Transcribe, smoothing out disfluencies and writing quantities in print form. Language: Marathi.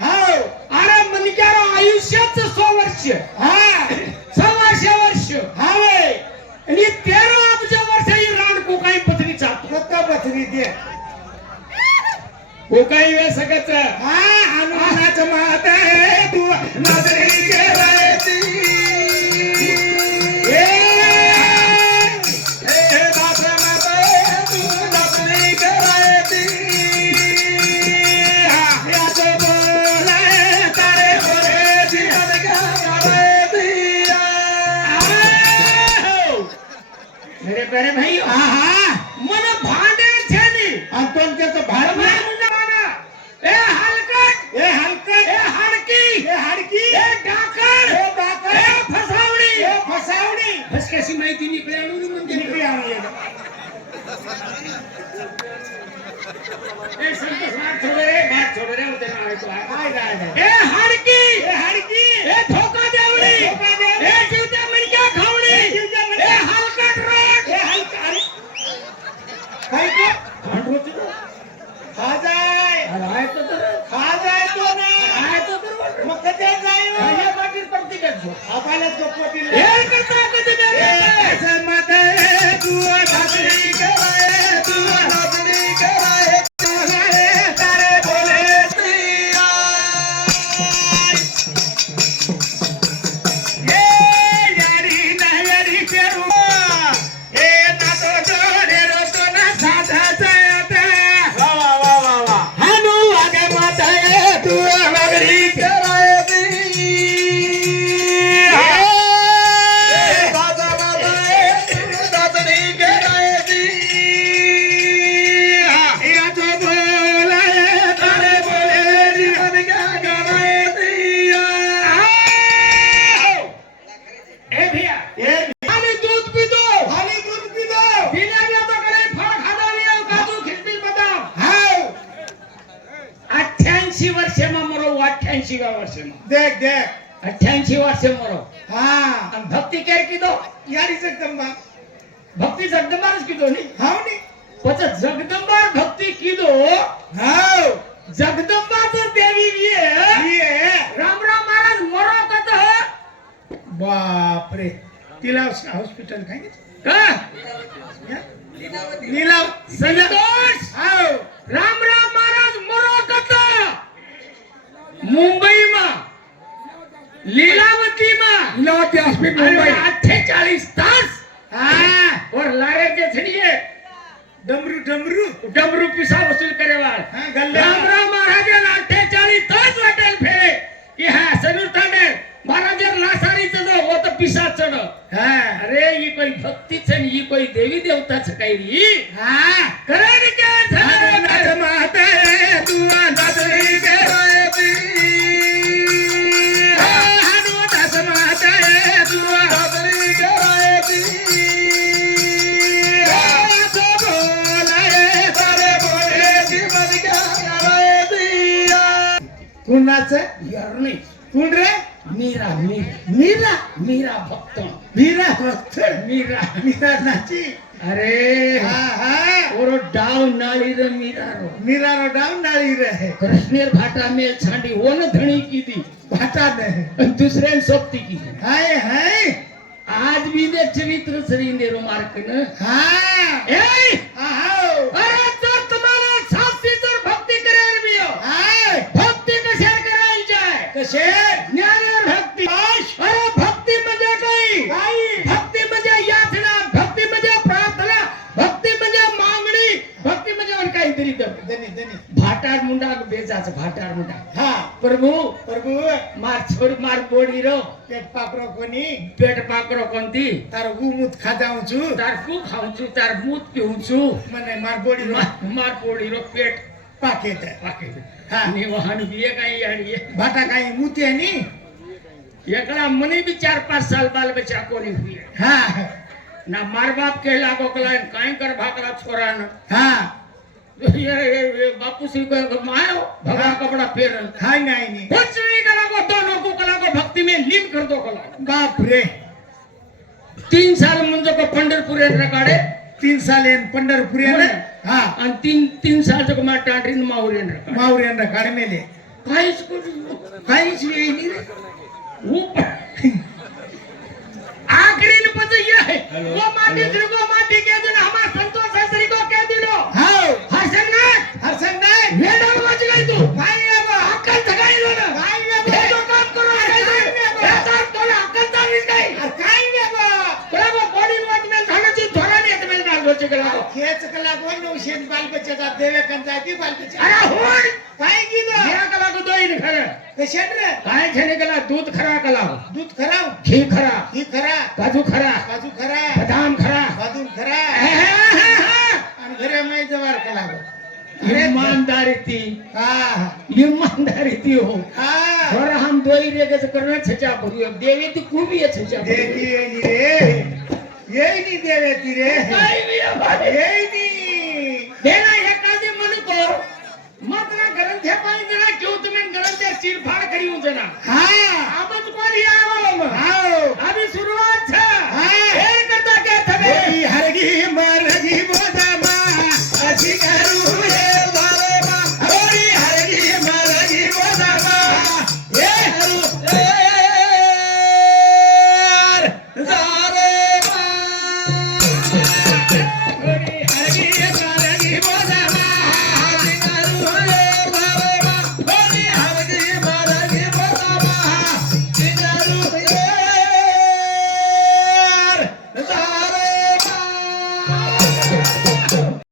हो अरे मनक्यार आयुष्याचं 100 वर्ष हा 100 वर्ष हावे आणि 13 अब्ज वर्ष ही रान कोकाई पथरी चालतो कोका पथरी दे कोकाई वे सगळच हा हनुमानाचं मात आहे तू नजरी केरायती ए दास मात आहे तू नजरी केरायती याच बोलाय तारे बोले जीवन गावायती मेरे प्यारे भाई आहा मन भांडे छेनी अंतोन के तो भारत में ए हलकट ए हलकट ए हडकी ए हडकी ए डाकण ए डाकण ए फसावडी ए फसावडी बस कशी माहिती निकळे आणून म्हणजे निकली आणले ए संतोष बात छोड़ रे होते ना ऐकू काय काय ए हडकी ए हडकी ए धोका देवडी धोका देवडी. ए जीवत्या मणक्या खावडी ए जीवत्या मणक्या. ए हलकट रोड ए हलका अरे काय के भांडवती खा जाय अरे आहे तर खा जाय तो ना आहे तर मग कधी जाय हे बाकी प्रत्येकाच आपल्याला चोपटी हे करता कधी नाही समत तू नजरी कराय तू नजरी कराय तारे बोले तिया ए यारी नहरी पेरू ए ना तो जोडे रोतो ना साधा जाता वा वा वा वा वा हनु आगे माता तू नजरी कराय देख देख 88 वर्ष मरो हाँ भक्ति केर की दो यारी जगदंबा भक्ति जगदंबार की दो नहीं हाव नी पच जगदंबार भक्ति की दो हाव जगदंबा तो देवी ये राम महाराज मरो कत बाप रे तिला हॉस्पिटल काय का नीलाव संतोष हाव राम महाराज मरो कत मुंबई में लीलावती में लीलावती हॉस्पिटल मुंबई 48 तास हाँ और लारे के छड़िए डमरू डमरू डमरू पिसा वसूल करे वाल हाँ गल्ले राम महाराज 48 तास वाटेल फेरे कि हाँ समीर थाने महाराज लासारी चढ़ो वो तो पिसा चढ़ो हाँ अरे ये कोई भक्ति छन ये कोई देवी देवता छकाई री हाँ करे क्या नाच माता तू नजरी के रोती हानु नाच माता तू नजरी के रोती तो बोले तारे बोले जीवन का रोती कुणाच यार नहीं कोण रे मीरा मीरा भक्त मीरा भक्त मीरा मीरा नाची अरे हाँ हाँ और डाव नाली रे मीरा रो मीरा रो डाउन नाली रहे कृष्णेर भाटा मेल छांडी वो न धणी की थी भाटा ने दूसरे सोपती की हाय हाय आज भी दे चरित्र श्रींदेरो मार्क न हाँ ए आओ अरे जर तुम्हाला शास्त्री जर भक्ती करायला मिळो हाय भक्ती कशाला करायला जाय कसे ज्ञान भक्ती अरे भक्ती म्हणजे काय भक्ती म्हणजे याचना भक्ती म्हणजे प्रार्थना भक्ती म्हणजे मागणी भक्ती म्हणजे काहीतरी दनी दनी भाटार मुंडा बेजाच भाटार मुंडा हाँ प्रभु प्रभु मार छोड़ मार बोड़ी रो पेट पाकरो कोनी पेट पाकरो कोणती तार गुमुत खाजाऊ छु तार फू खाऊं छु तार मूत पिऊं छु मने मार बोडी रो मार बोड़ी रो पेट पाके ते पाके हाँ आणि वाहन बिये काही आणि भाटा काही मुती नी एकला मने भी 4-5 साल बाल बच्चा कोनी हुई हाँ ना मार बाप के लागो कलाइन काई कर भाकरा छोरा न हाँ ये बापू श्री को मायो भगा कपड़ा फेरन हाय नाही नी कुछ नहीं कला को दोनों को कला को भक्ति में लीन कर दो कला बाप रे 3 साल मुंजो को पंढरपुर रकाडे 3 साल एन पंढरपुर हाँ आणि 3 साल जो मा टांडरीन माहुरेन रकाडे मावरेन काढ मेले काहीच करू काहीच येईनी रे. आखिरी न पता ये है वो माटी श्री को माटी के दिन हमारा संतोष है श्री को कह दिलो हाव हसन ना हरसन नाही वेडा वाज गई तू काय रे बा अक्कल सगाई लो ना काय रे बा हे जो काम करो हे तोला अक्कल चालली नाही काय रे बा तुला वो बॉडी वाट में झाडाची धोराने येत मेल ना गोचे केला खेच कला कोण नवशेन बालबच्चा देवे कंजा ती बालबच्चा अरे होड काय कीलं मेरा कला को दोई खरा कशात रे काय छने कला दूध खरा कला दूध खराव घी खरा ही खरा काजू खरा काजू खरा बदाम खरा बादून खरा ईमानदारी आणि घरे मै जवार कला थी हा ईमानदारी थी हो हा और हम दोई रेगस करना छचा पुरियो देवी ती खूबी है छचा देवी येईनी रे येईनी देवे ती रे काय भी है येईनी देना हे काजे मन को मतला ग्रंथ है पाई जरा क्यों तुम्हें ग्रंथ सिर फाड़ करी हूं जना हा